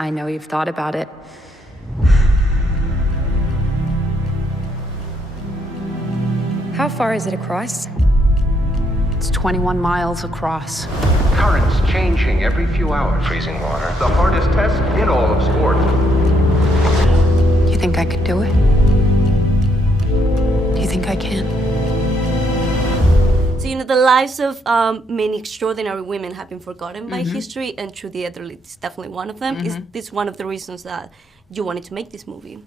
I know you've thought about it. How far is it across? It's 21 miles across. Currents changing every few hours. Freezing water. The hardest test in all of sport. You think I could do it? Do you think I can? So, the lives of many extraordinary women have been forgotten by history, and Trudy is definitely one of them. Is this one of the reasons that you wanted to make this movie?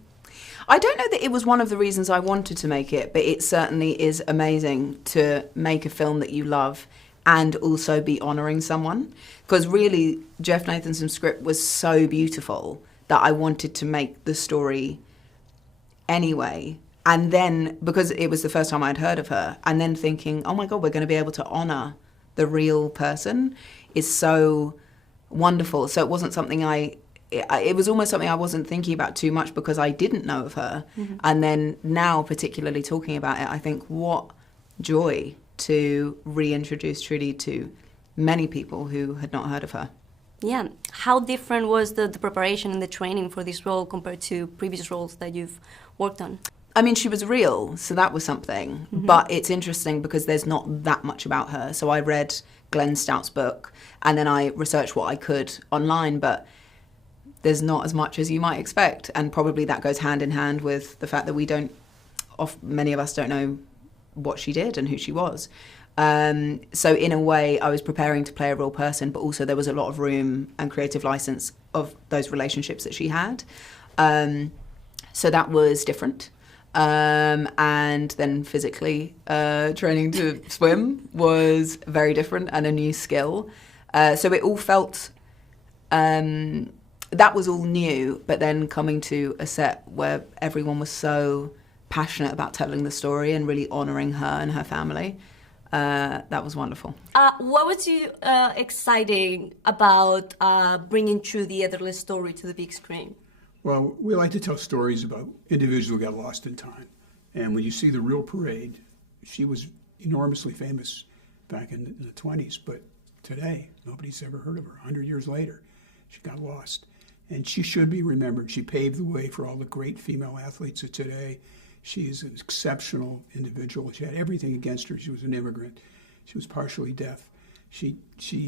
I don't know that it was one of the reasons I wanted to make it, but it certainly is amazing to make a film that you love and also be honouring someone. Because really, Jeff Nathanson's script was so beautiful that I wanted to make the story anyway. And then, because it was the first time I'd heard of her, and then thinking, oh my God, we're going to be able to honour the real person is so wonderful. So it wasn't something it was almost something I wasn't thinking about too much because I didn't know of her. And then now, particularly talking about it, I think what joy to reintroduce Trudy to many people who had not heard of her. Yeah. How different was the preparation and the training for this role compared to previous roles that you've worked on? I mean, she was real, so that was something. But it's interesting because there's not that much about her. So I read Glenn Stout's book and then I researched what I could online, but there's not as much as you might expect. And probably that goes hand in hand with the fact that many of us don't know what she did and who she was. So in a way, I was preparing to play a real person, but also there was a lot of room and creative license of those relationships that she had. So that was different. And then physically, training to swim was very different and a new skill. So it all felt, that was all new, but then coming to a set where everyone was so passionate about telling the story and really honouring her and her family, that was wonderful. What was you exciting about bringing Trudy Edderly's story to the big screen? Well, we like to tell stories about individuals who got lost in time. And when you see the real parade, she was enormously famous back in the 20s, but today, nobody's ever heard of her. 100 years later, she got lost. And she should be remembered. She paved the way for all the great female athletes of today. She is an exceptional individual. She had everything against her. She was an immigrant. She was partially deaf. She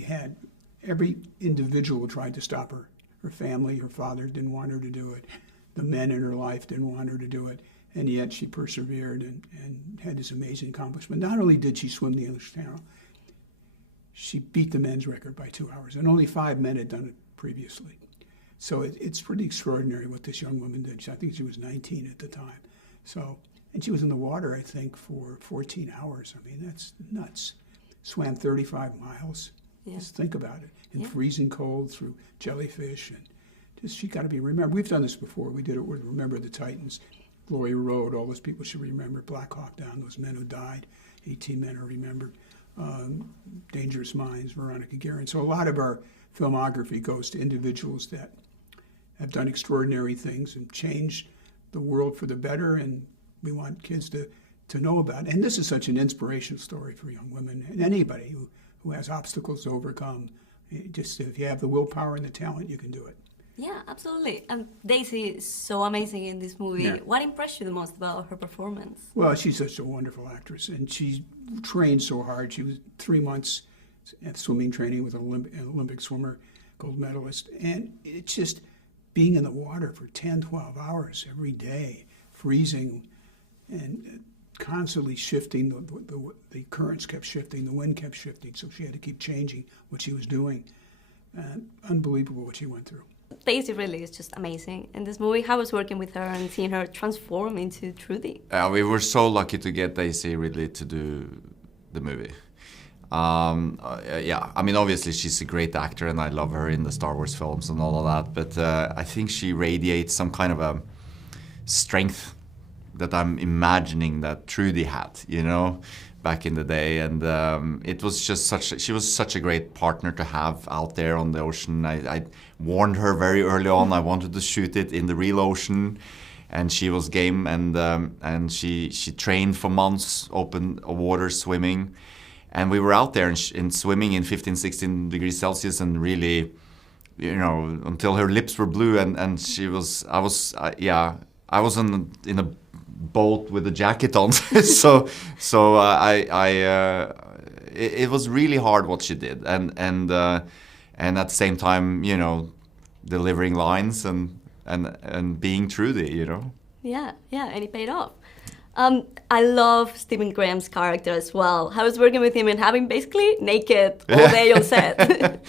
had every individual who tried to stop her. Her family, her father didn't want her to do it. The men in her life didn't want her to do it. And yet she persevered and had this amazing accomplishment. Not only did she swim the English Channel, she beat the men's record by 2 hours. And only 5 men had done it previously. So it's pretty extraordinary what this young woman did. I think she was 19 at the time. So, and she was in the water, I think, for 14 hours. I mean, that's nuts. Swam 35 miles. Yeah. Just think about it. In freezing cold through jellyfish. And just, she got to be remembered. We've done this before. We did it with Remember the Titans. Gloria Road, all those people should be remembered. Black Hawk Down, those men who died. 18 men are remembered. Dangerous Minds, Veronica Guerin. So a lot of our filmography goes to individuals that have done extraordinary things and changed the world for the better, and we want kids to know about it. And this is such an inspirational story for young women and anybody who has obstacles to overcome. Just if you have the willpower and the talent, you can do it. Yeah, absolutely. And Daisy is so amazing in this movie. Yeah. What impressed you the most about her performance? Well, she's such a wonderful actress, and she trained so hard. She was 3 months at swimming training with an Olympic swimmer, gold medalist, and it's just being in the water for 10, 12 hours every day, freezing, and constantly shifting. The currents kept shifting, the wind kept shifting, so she had to keep changing what she was doing. Unbelievable what she went through. Daisy really is just amazing in this movie. How was working with her and seeing her transform into Trudy? We were so lucky to get Daisy Ridley to do the movie. Yeah, I mean, obviously she's a great actor and I love her in the Star Wars films and all of that, but I think she radiates some kind of a strength that I'm imagining that Trudy had, back in the day. And it was just she was such a great partner to have out there on the ocean. I warned her very early on I wanted to shoot it in the real ocean, and she was game, and she trained for months, open water swimming. And we were out there and swimming in 15, 16 degrees Celsius and really you know, until her lips were blue, and she was, I was in a boat with a jacket on, so it was really hard what she did, and at the same time, you know, delivering lines and being Trudy, you know. Yeah, and it paid off. I love Stephen Graham's character as well. How was working with him and having basically naked all day on set?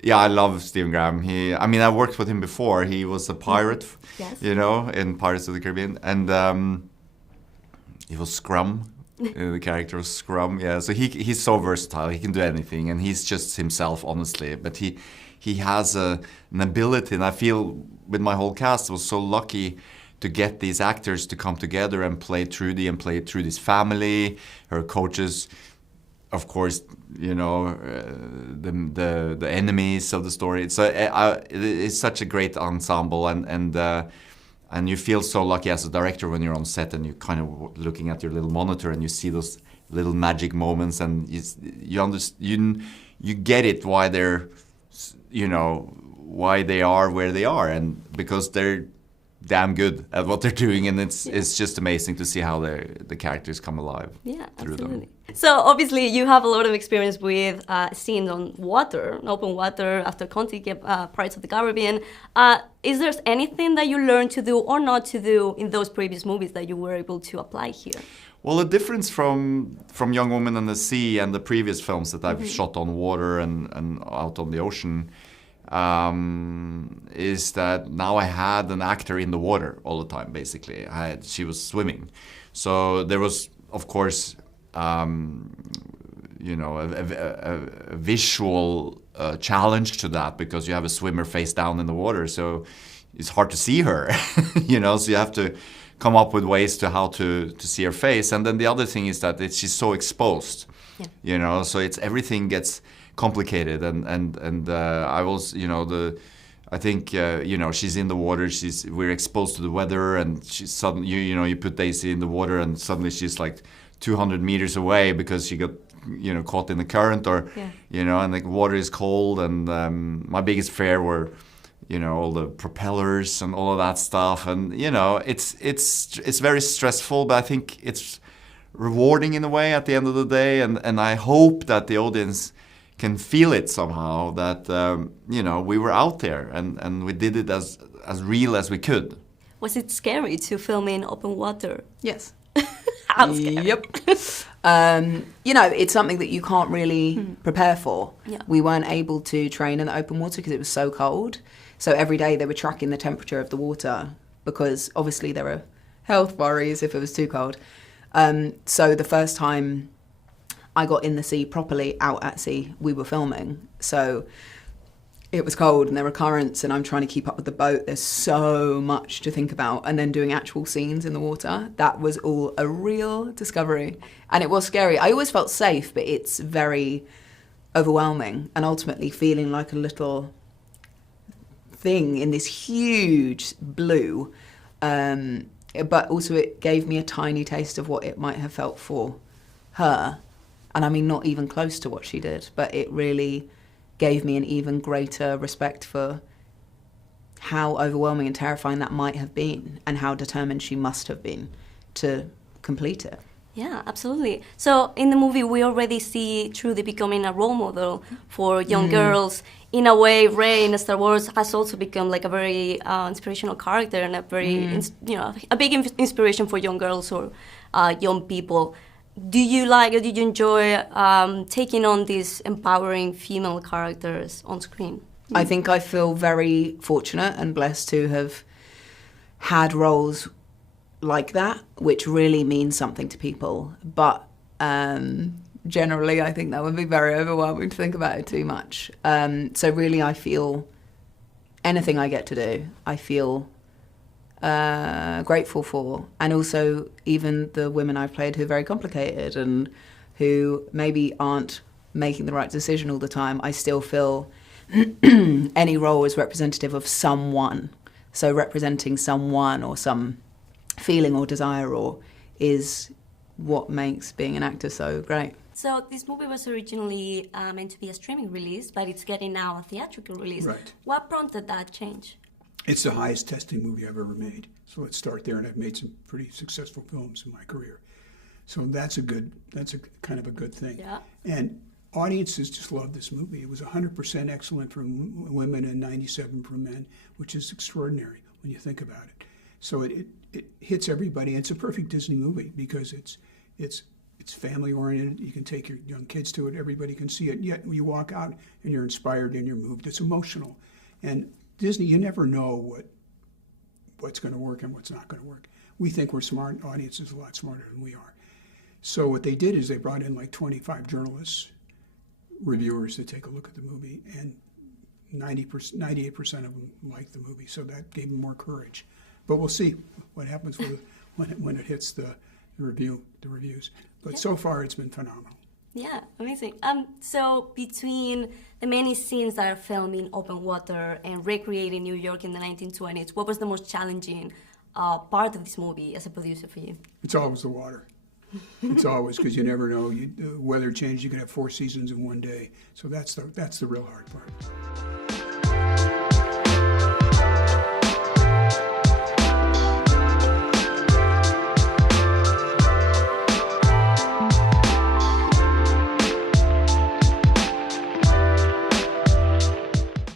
Yeah, I love Stephen Graham. I mean, I worked with him before. He was a pirate, Yes. you know, in Pirates of the Caribbean, and he was Scrum. The character was Scrum. Yeah, so he's so versatile. He can do anything, and he's just himself, honestly. But he has an ability, and I feel with my whole cast, I was so lucky to get these actors to come together and play Trudy and play Trudy's family, her coaches, of course, you know, the enemies of the story. So it's such a great ensemble, and you feel so lucky as a director when you're on set and you're kind of looking at your little monitor and you see those little magic moments, and you get it why they're, you know, why they are where they are, and because they're damn good at what they're doing, and it's just amazing to see how the characters come alive through absolutely. them. So obviously you have a lot of experience with scenes on water, open water, after Conti, Pirates of the Caribbean. Is there anything that you learned to do or not to do in those previous movies that you were able to apply here? Well, the difference from Young Woman and the Sea and the previous films that I've shot on water and out on the ocean is that now I had an actor in the water all the time, basically. She was swimming. So there was, of course, you know, a visual challenge to that, because you have a swimmer face down in the water, so it's hard to see her, you know, so you have to come up with ways to how to see her face. And then the other thing is that she's so exposed, you know, so everything gets complicated, and I was, you know, I think you know, she's in the water, we're exposed to the weather, and she's suddenly, you know, you put Daisy in the water and suddenly she's like 200 meters away because she got, you know, caught in the current, or you know, and the water is cold, and my biggest fear were, you know, all the propellers and all of that stuff, and you know, it's very stressful, but I think it's rewarding in a way at the end of the day, and I hope that the audience can feel it somehow, that you know, we were out there and we did it as real as we could. Was it scary to film in open water? Yes. How scary? Yep. You know, it's something that you can't really prepare for. Yeah. We weren't able to train in the open water because it was so cold. So every day they were tracking the temperature of the water, because obviously there are health worries if it was too cold. So the first time I got in the sea properly, out at sea, we were filming. So it was cold and there were currents and I'm trying to keep up with the boat. There's so much to think about. And then doing actual scenes in the water, that was all a real discovery. And it was scary. I always felt safe, but it's very overwhelming, and ultimately feeling like a little thing in this huge blue. But also it gave me a tiny taste of what it might have felt for her. And I mean, not even close to what she did, but it really gave me an even greater respect for how overwhelming and terrifying that might have been, and how determined she must have been to complete it. Yeah, absolutely. So in the movie, we already see Trudy becoming a role model for young girls. In a way, Rey in Star Wars has also become like a very inspirational character, and a very, you know, a big inspiration for young girls or young people. Do you like, or did you enjoy taking on these empowering female characters on screen? I think I feel very fortunate and blessed to have had roles like that, which really means something to people. But generally, I think that would be very overwhelming to think about it too much. So really, I feel anything I get to do, I feel grateful for. And also, even the women I've played who are very complicated and who maybe aren't making the right decision all the time, I still feel any role is representative of someone. So representing someone or some feeling or desire or is what makes being an actor so great. So this movie was originally meant to be a streaming release, but it's getting now a theatrical release. Right. What prompted that change? It's the highest testing movie I've ever made. So let's start there. And I've made some pretty successful films in my career. So that's a kind of a good thing. Yeah. And audiences just love this movie. It was 100% excellent for women and 97% for men, which is extraordinary when you think about it. So it hits everybody. It's a perfect Disney movie because it's family oriented. You can take your young kids to it. Everybody can see it. Yet you walk out and you're inspired and you're moved. It's emotional. And Disney, you never know what's going to work and what's not going to work. We think we're smart. Audience is a lot smarter than we are. So what they did is they brought in like 25 journalists, reviewers to take a look at the movie, and 98% of them liked the movie. So that gave them more courage. But we'll see what happens when it hits the reviews. But so far, it's been phenomenal. Yeah, amazing. So between the many scenes that are filmed in open water and recreating New York in the 1920s, what was the most challenging part of this movie as a producer for you? It's always the water. It's always, because you never know. The weather changes. You can have 4 seasons in one day. So that's the real hard part.